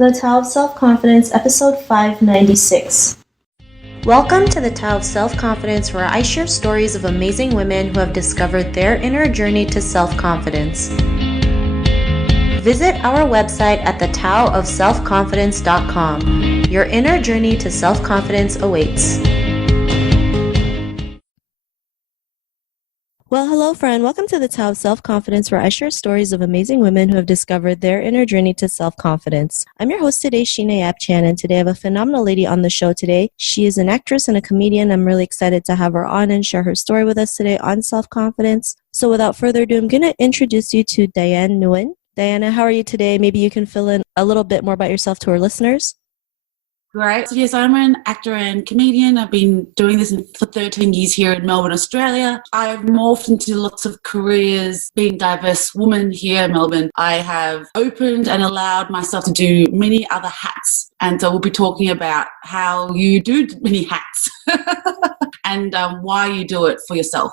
The Tao of Self-Confidence, episode 596. Welcome to the Tao of Self-Confidence, where I share stories of amazing women who have discovered their inner journey to self-confidence. Visit our website at thetaoofselfconfidence.com. Your inner journey to self-confidence awaits. Well, hello, friend. Welcome to the Tao of Self-Confidence, where I share stories of amazing women who have discovered their inner journey to self-confidence. I'm your host today, Sheena Yapchan, and today I have a phenomenal lady on the show today. She is an actress and a comedian. I'm really excited to have her on and share her story with us today on self-confidence. So without further ado, I'm going to introduce you to Diane Nguyen. Diana, how are you today? Maybe you can fill in a little bit more about yourself to our listeners. Great. So yes, I'm an actor and comedian. I've been doing this for 13 years here in Melbourne, Australia. I've morphed into lots of careers. Being a diverse woman here in Melbourne, I have opened and allowed myself to do many other hats. And so we'll be talking about how you do many hats and why you do it for yourself.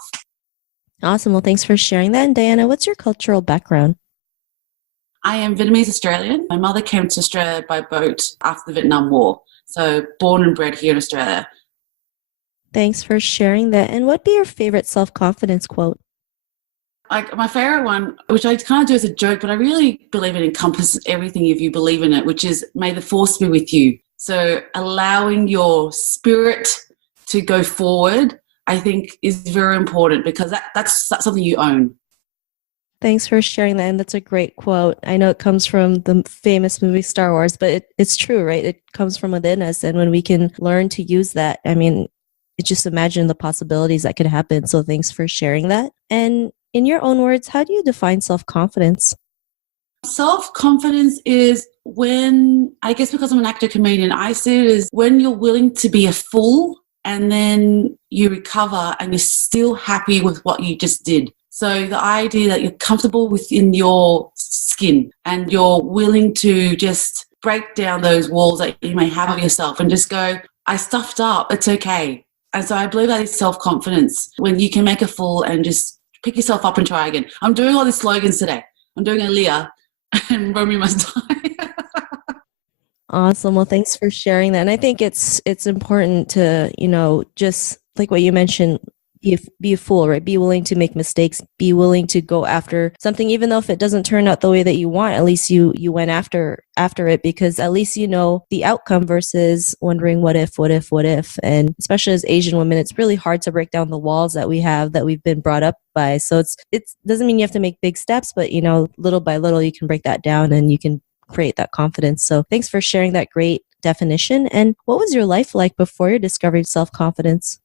Awesome. Well, thanks for sharing that. And Diana, what's your cultural background? I am Vietnamese Australian. My mother came to Australia by boat after the Vietnam War. So born and bred here in Australia. Thanks for sharing that. And what'd be your favorite self-confidence quote? Like my favorite one, which I kind of do as a joke, but I really believe it encompasses everything if you believe in it, which is may the force be with you. So allowing your spirit to go forward, I think is very important because that's something you own. Thanks for sharing that. And that's a great quote. I know it comes from the famous movie Star Wars, but it's true, right? It comes from within us. And when we can learn to use that, I mean, just imagine the possibilities that could happen. So thanks for sharing that. And in your own words, how do you define self-confidence? Self-confidence is when, I guess because I'm an actor comedian, I see it as when you're willing to be a fool and then you recover and you're still happy with what you just did. So the idea that you're comfortable within your skin and you're willing to just break down those walls that you may have of yourself and just go, I stuffed up, it's okay. And so I believe that is self-confidence, when you can make a fool and just pick yourself up and try again. I'm doing all these slogans today. I'm doing Aaliyah and Romeo Must Die. Awesome. Well, thanks for sharing that. And I think it's important to, just like what you mentioned, be a fool, right? Be willing to make mistakes, be willing to go after something, even though if it doesn't turn out the way that you want, at least you went after it, because at least you know the outcome versus wondering what if. And especially as Asian women, it's really hard to break down the walls that we've been brought up by. So it doesn't mean you have to make big steps, but little by little you can break that down and you can create that confidence. So thanks for sharing that great definition. And what was your life like before you discovered self-confidence?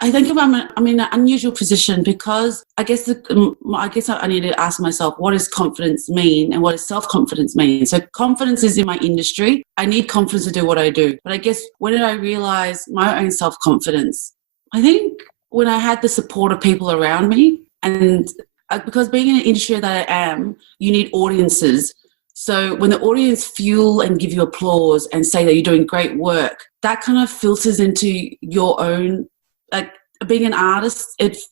I think I'm in an unusual position because I guess I need to ask myself, what does confidence mean and what does self-confidence mean? So confidence is in my industry. I need confidence to do what I do. But I guess when did I realize my own self-confidence? I think when I had the support of people around me, and because being in an industry that I am, you need audiences. So when the audience fuel and give you applause and say that you're doing great work, that kind of filters into your own. Like being an artist, it's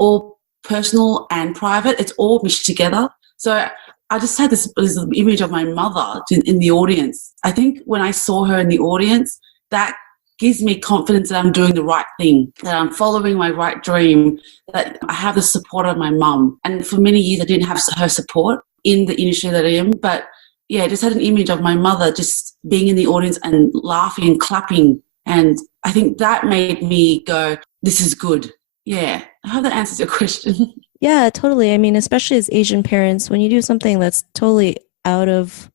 all personal and private. It's all meshed together. So I just had this image of my mother in the audience. I think when I saw her in the audience, that gives me confidence that I'm doing the right thing, that I'm following my right dream, that I have the support of my mum. And for many years, I didn't have her support in the industry that I am. But yeah, I just had an image of my mother just being in the audience and laughing and clapping. And I think that made me go, this is good. Yeah. I hope that answers your question. Yeah, totally. I mean, especially as Asian parents, when you do something that's totally out of,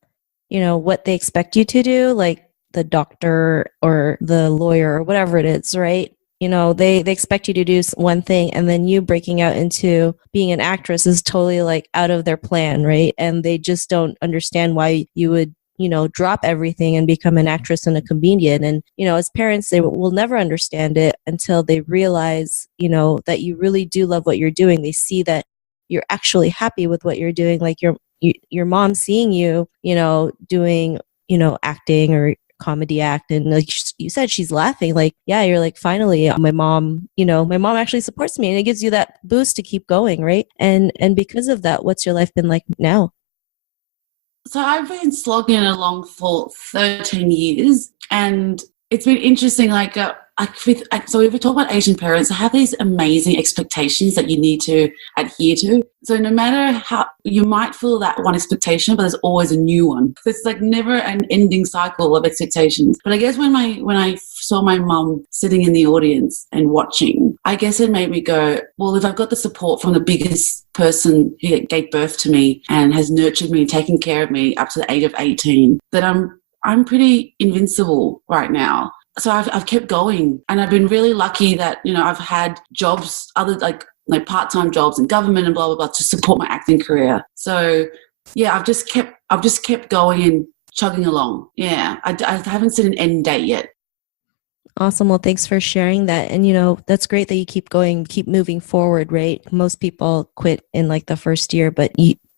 what they expect you to do, like the doctor or the lawyer or whatever it is, right? They expect you to do one thing, and then you breaking out into being an actress is totally like out of their plan, right? And they just don't understand why you would drop everything and become an actress and a comedian. And, as parents, they will never understand it until they realize, that you really do love what you're doing. They see that you're actually happy with what you're doing. Like your mom seeing you, doing, acting or comedy act. And like you said, she's laughing. Like, yeah, you're like, finally, my mom actually supports me. And it gives you that boost to keep going. Right. And because of that, what's your life been like now? So I've been slogging along for 13 years, and it's been interesting. So if we talk about Asian parents, they have these amazing expectations that you need to adhere to. So no matter how you might feel that one expectation, but there's always a new one. So it's like never an ending cycle of expectations. But I guess when I saw my mum sitting in the audience and watching, I guess it made me go, well, if I've got the support from the biggest person who gave birth to me and has nurtured me and taken care of me up to the age of 18, that I'm pretty invincible right now. So I've kept going, and I've been really lucky that, you know, I've had jobs, other like part-time jobs in government and blah, blah, blah, to support my acting career. So yeah, I've just kept going and chugging along. Yeah. I haven't set an end date yet. Awesome. Well, thanks for sharing that. And, that's great that you keep going, keep moving forward, right? Most people quit in like the first year, but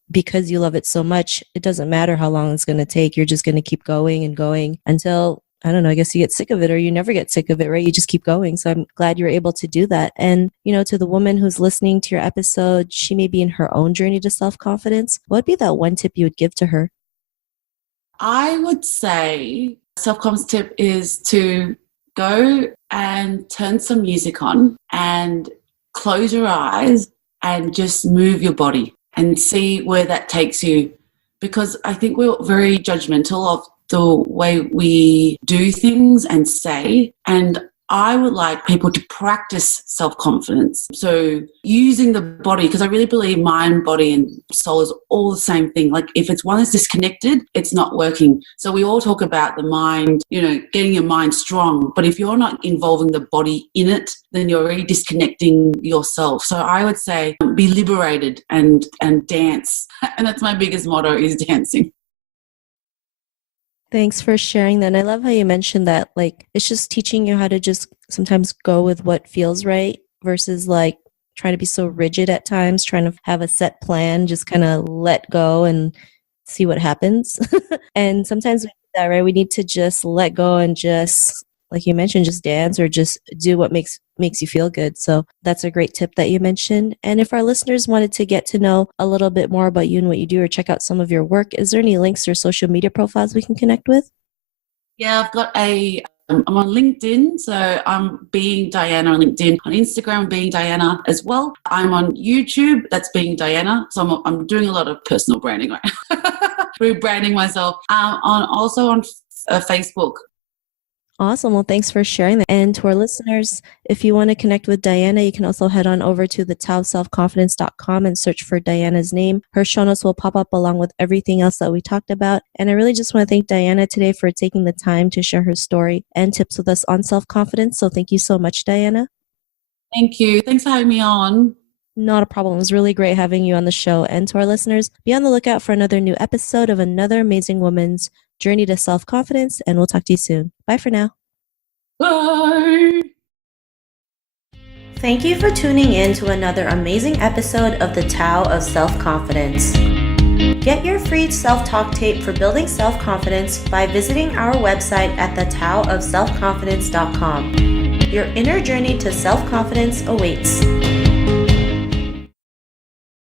because you love it so much, it doesn't matter how long it's going to take. You're just going to keep going and going until, I don't know, I guess you get sick of it, or you never get sick of it, right? You just keep going. So I'm glad you're able to do that. And, to the woman who's listening to your episode, she may be in her own journey to self-confidence. What would be that one tip you would give to her? I would say self-confidence tip is to go and turn some music on and close your eyes and just move your body and see where that takes you. Because I think we're very judgmental of the way we do things and say. And I would like people to practice self-confidence. So using the body, because I really believe mind, body, and soul is all the same thing. Like if it's one is disconnected, it's not working. So we all talk about the mind, getting your mind strong. But if you're not involving the body in it, then you're already disconnecting yourself. So I would say be liberated and dance. And that's my biggest motto, is dancing. Thanks for sharing that. And I love how you mentioned that, like, it's just teaching you how to just sometimes go with what feels right versus like trying to be so rigid at times, trying to have a set plan, just kind of let go and see what happens. And sometimes we do that, right? We need to just let go and just, like you mentioned, just dance or just do what makes you feel good. So that's a great tip that you mentioned. And if our listeners wanted to get to know a little bit more about you and what you do, or check out some of your work, is there any links or social media profiles we can connect with? Yeah, I've got I'm on LinkedIn, so I'm Being Diana on LinkedIn. On Instagram, Being Diana as well. I'm on YouTube, that's Being Diana. So I'm doing a lot of personal branding right now, rebranding myself. Also on Facebook. Awesome. Well, thanks for sharing that. And to our listeners, if you want to connect with Diana, you can also head on over to thetaoselfconfidence.com and search for Diana's name. Her show notes will pop up along with everything else that we talked about. And I really just want to thank Diana today for taking the time to share her story and tips with us on self-confidence. So thank you so much, Diana. Thank you. Thanks for having me on. Not a problem. It was really great having you on the show. And to our listeners, be on the lookout for another new episode of another amazing woman's journey to self-confidence. And we'll talk to you soon. Bye for now. Bye. Thank you for tuning in to another amazing episode of the Tao of Self-Confidence. Get your free self-talk tape for building self-confidence by visiting our website at thetaoofselfconfidence.com. Your inner journey to self-confidence awaits.